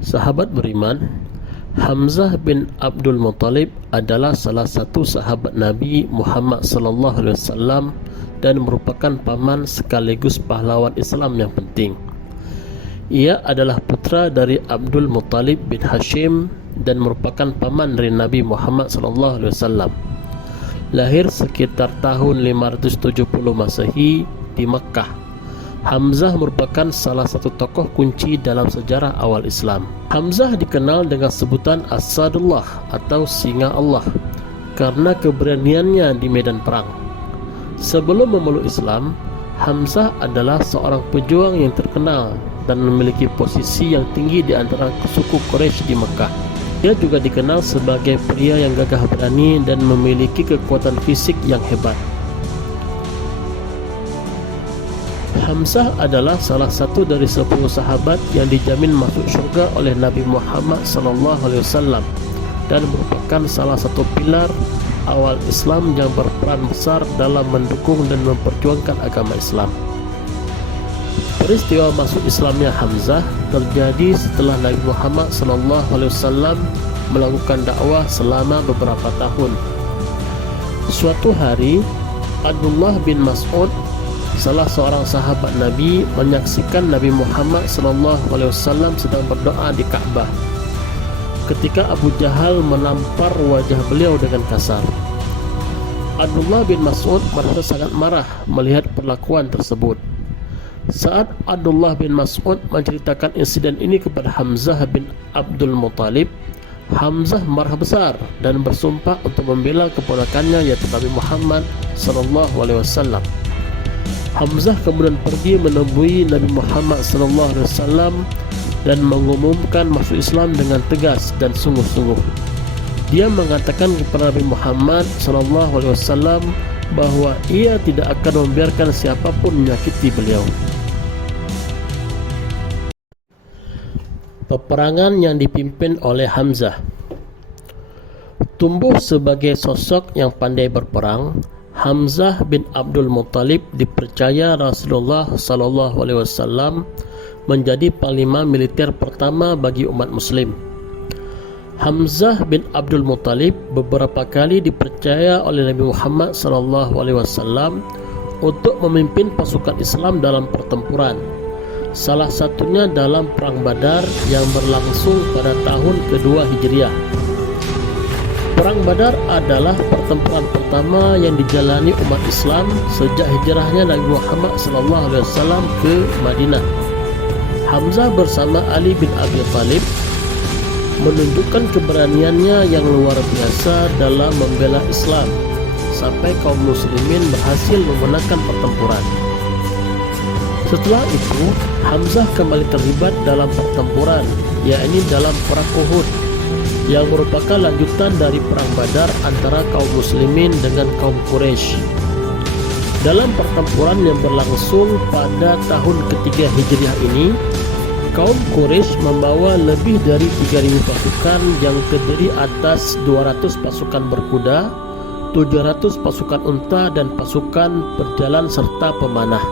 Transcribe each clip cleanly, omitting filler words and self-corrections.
Sahabat beriman, Hamzah bin Abdul Muttalib adalah salah satu sahabat Nabi Muhammad SAW dan merupakan paman sekaligus pahlawan Islam yang penting. Ia adalah putra dari Abdul Muttalib bin Hashim dan merupakan paman dari Nabi Muhammad SAW. Lahir sekitar tahun 570 Masehi di Makkah. Hamzah merupakan salah satu tokoh kunci dalam sejarah awal Islam. Hamzah dikenal dengan sebutan Asadullah atau Singa Allah karena keberaniannya di medan perang. Sebelum memeluk Islam, Hamzah adalah seorang pejuang yang terkenal dan memiliki posisi yang tinggi di antara suku Quraisy di Mekah. Dia juga dikenal sebagai pria yang gagah berani dan memiliki kekuatan fisik yang hebat. Hamzah adalah salah satu dari 10 sahabat yang dijamin masuk surga oleh Nabi Muhammad SAW dan merupakan salah satu pilar awal Islam yang berperan besar dalam mendukung dan memperjuangkan agama Islam. Peristiwa masuk Islamnya Hamzah terjadi setelah Nabi Muhammad SAW melakukan dakwah selama beberapa tahun. Suatu hari, Abdullah bin Mas'ud, salah seorang sahabat Nabi, menyaksikan Nabi Muhammad SAW sedang berdoa di Ka'bah ketika Abu Jahal menampar wajah beliau dengan kasar. Abdullah bin Mas'ud merasa sangat marah melihat perlakuan tersebut. Saat Abdullah bin Mas'ud menceritakan insiden ini kepada Hamzah bin Abdul Muttalib, Hamzah marah besar dan bersumpah untuk membela keponakannya yaitu Nabi Muhammad SAW. Hamzah kemudian pergi menemui Nabi Muhammad SAW dan mengumumkan masuk Islam dengan tegas dan sungguh-sungguh. Dia mengatakan kepada Nabi Muhammad SAW bahwa ia tidak akan membiarkan siapapun menyakiti beliau. Peperangan yang dipimpin oleh Hamzah. Tumbuh sebagai sosok yang pandai berperang, Hamzah bin Abdul Muttalib dipercaya Rasulullah SAW menjadi panglima militer pertama bagi umat Muslim. Hamzah bin Abdul Muttalib beberapa kali dipercaya oleh Nabi Muhammad SAW untuk memimpin pasukan Islam dalam pertempuran. Salah satunya dalam Perang Badar yang berlangsung pada tahun kedua Hijriah. Perang Badar adalah pertempuran pertama yang dijalani umat Islam sejak hijrahnya Nabi Muhammad SAW ke Madinah. Hamzah bersama Ali bin Abi Thalib menunjukkan keberaniannya yang luar biasa dalam membela Islam sampai kaum muslimin berhasil memenangkan pertempuran. Setelah itu, Hamzah kembali terlibat dalam pertempuran, yakni dalam Perang Uhud, yang merupakan lanjutan dari Perang Badar antara kaum muslimin dengan kaum Quraisy. Dalam pertempuran yang berlangsung pada tahun ketiga Hijriah ini, kaum Quraisy membawa lebih dari 3.000 pasukan yang terdiri atas 200 pasukan berkuda, 700 pasukan unta dan pasukan berjalan serta pemanah.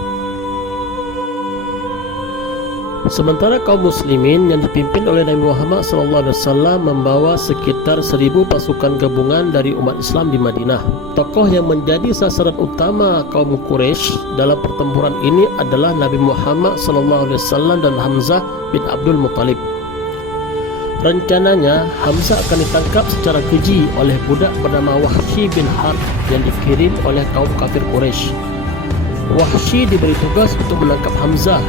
Sementara kaum muslimin yang dipimpin oleh Nabi Muhammad SAW membawa sekitar 1.000 pasukan gabungan dari umat Islam di Madinah. Tokoh yang menjadi sasaran utama kaum Quraisy dalam pertempuran ini adalah Nabi Muhammad SAW dan Hamzah bin Abdul Muttalib. Rencananya Hamzah akan ditangkap secara keji oleh budak bernama Wahsy bin Harb yang dikirim oleh kaum kafir Quraisy. Wahsy diberi tugas untuk menangkap Hamzah,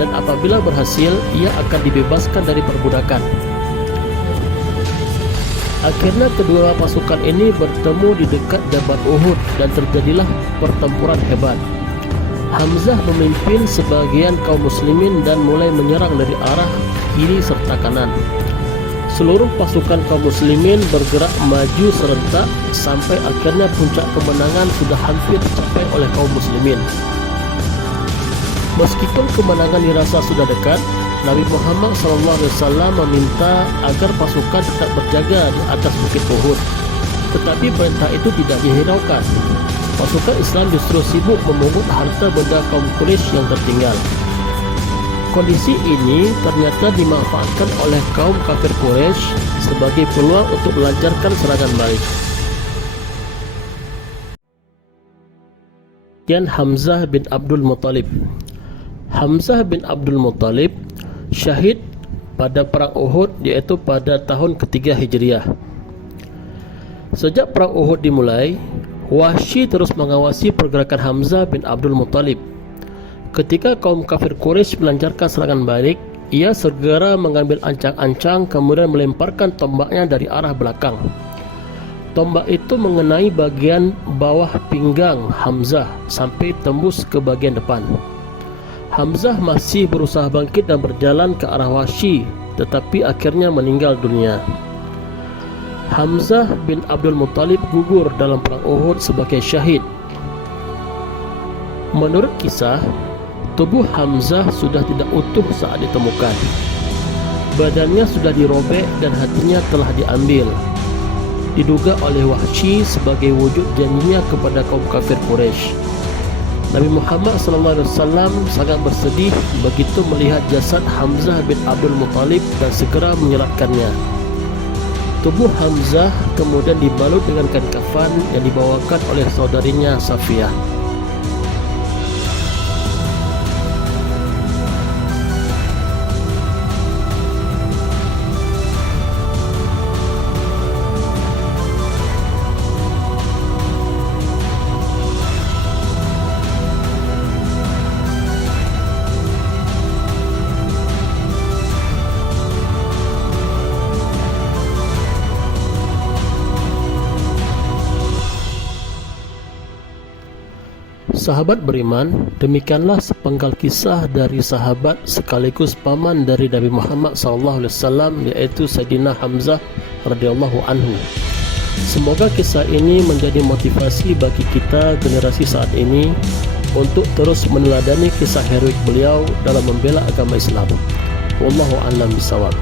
dan apabila berhasil, ia akan dibebaskan dari perbudakan. Akhirnya kedua pasukan ini bertemu di dekat Jabal Uhud dan terjadilah pertempuran hebat. Hamzah memimpin sebagian kaum muslimin dan mulai menyerang dari arah kiri serta kanan. Seluruh pasukan kaum muslimin bergerak maju serentak sampai akhirnya puncak kemenangan sudah hampir dicapai oleh kaum muslimin. Meskipun kemenangan dirasa sudah dekat, Nabi Muhammad SAW meminta agar pasukan tetap berjaga di atas bukit Uhud. Tetapi perintah itu tidak dihiraukan. Pasukan Islam justru sibuk memungut harta benda kaum Quraisy yang tertinggal. Kondisi ini ternyata dimanfaatkan oleh kaum kafir Quraisy sebagai peluang untuk melancarkan serangan balik. Kemudian Hamzah bin Abdul Muttalib. Hamzah bin Abdul Muttalib syahid pada perang Uhud, yaitu pada tahun ketiga Hijriah. Sejak perang Uhud dimulai, Wahsy terus mengawasi pergerakan Hamzah bin Abdul Muttalib. Ketika kaum kafir Quraisy melancarkan serangan balik, ia segera mengambil ancang-ancang kemudian melemparkan tombaknya dari arah belakang. Tombak itu mengenai bagian bawah pinggang Hamzah sampai tembus ke bagian depan. Hamzah masih berusaha bangkit dan berjalan ke arah Wahsy, tetapi akhirnya meninggal dunia. Hamzah bin Abdul Muttalib gugur dalam perang Uhud sebagai syahid. Menurut kisah, tubuh Hamzah sudah tidak utuh saat ditemukan. Badannya sudah dirobek dan hatinya telah diambil. Diduga oleh Wahsy sebagai wujud janjinya kepada kaum kafir Quraisy. Nabi Muhammad SAW sangat bersedih begitu melihat jasad Hamzah bin Abdul Muttalib dan segera menyolatkannya. Tubuh Hamzah kemudian dibalut dengan kain kafan yang dibawakan oleh saudarinya Safiyah. Sahabat beriman, demikianlah sepenggal kisah dari sahabat sekaligus paman dari Nabi Muhammad SAW, yaitu Sayyidina Hamzah radhiyallahu anhu. Semoga kisah ini menjadi motivasi bagi kita generasi saat ini untuk terus meneladani kisah heroik beliau dalam membela agama Islam. Wallahu a'lam bishawab.